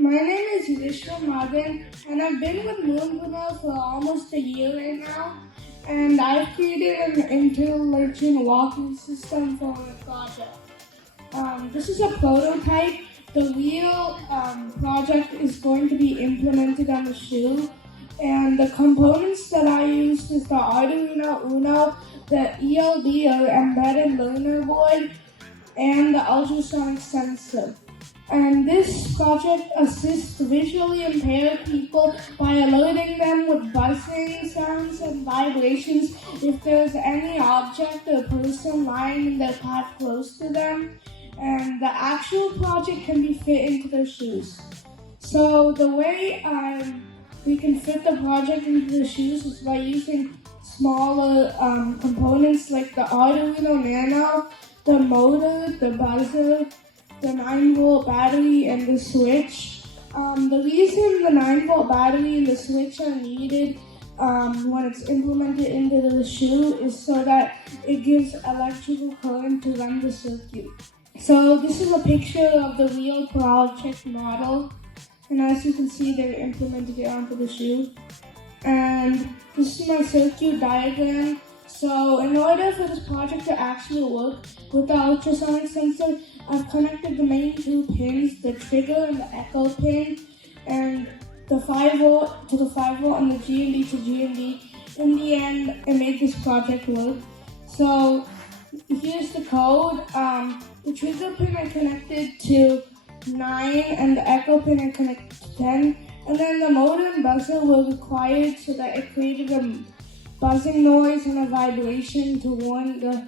My name is Rishabh Madan, and I've been with Moonpreneur for almost a year right now. And I've created an intelligent walking system for a project. This is a prototype. The real project is going to be implemented on the shoe. And the components that I used is the Arduino Uno, the ELD or embedded learner board, and the ultrasonic sensor. And this project assists visually impaired people by alerting them with buzzing sounds and vibrations if there's any object or person lying in their path close to them. And the actual project can be fit into their shoes. So the way we can fit the project into the shoes is by using smaller components like the Arduino Nano, the motor, the buzzer, the 9-volt battery, and the switch. The reason the 9-volt battery and the switch are needed when it's implemented into the shoe is so that it gives electrical current to run the circuit. So this is a picture of the real project model, and as you can see, they implemented it onto the shoe. And this is my circuit diagram. So in order for this project to actually work with the ultrasonic sensor, I've connected the main two pins, the trigger and the echo pin, and the 5-volt to the 5-volt and the GND to GND. In the end, it made this project work. So here's the code. The trigger pin I connected to 9 and the echo pin I connected to 10. And then the motor and buzzer were required so that it created a buzzing noise and a vibration to warn the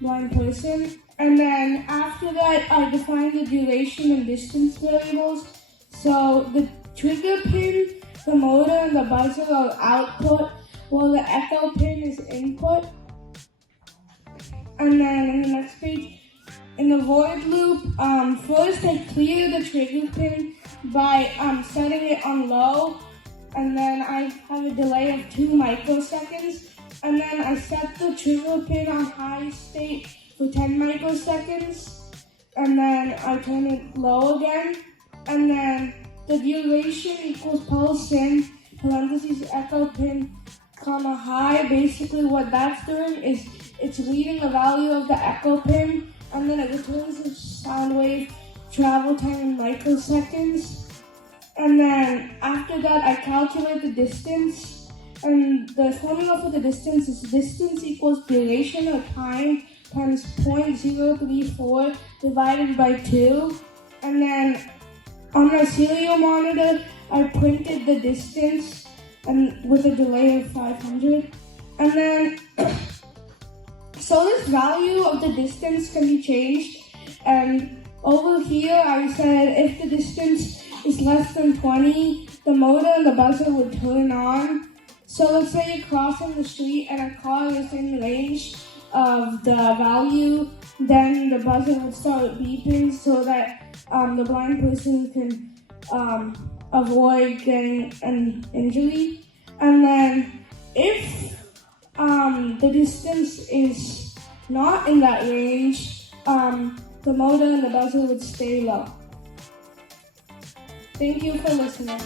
blind person. And then after that, I defined the duration and distance variables. So the trigger pin, the motor, and the buzzer are output, while the echo pin is input. And then in the next page, in the void loop, first I clear the trigger pin by setting it on low. And then I have a delay of 2 microseconds. And then I set the trigger pin on high state for 10 microseconds. And then I turn it low again. And then the duration equals pulse in, parentheses, echo pin, comma, high. Basically what that's doing is it's reading the value of the echo pin, and then it returns the sound wave travel time in microseconds. And then after that, I calculate the distance, and the formula for the distance is distance equals duration or time times 0.034 divided by 2. And then on my serial monitor, I printed the distance and with a delay of 500. And then, so this value of the distance can be changed. And over here, I said if the distance is less than 20, the motor and the buzzer would turn on. So let's say you're crossing the street and a car is in range of the value, then the buzzer would start beeping so that the blind person can avoid getting an injury. And then if the distance is not in that range, the motor and the buzzer would stay low. Thank you for listening.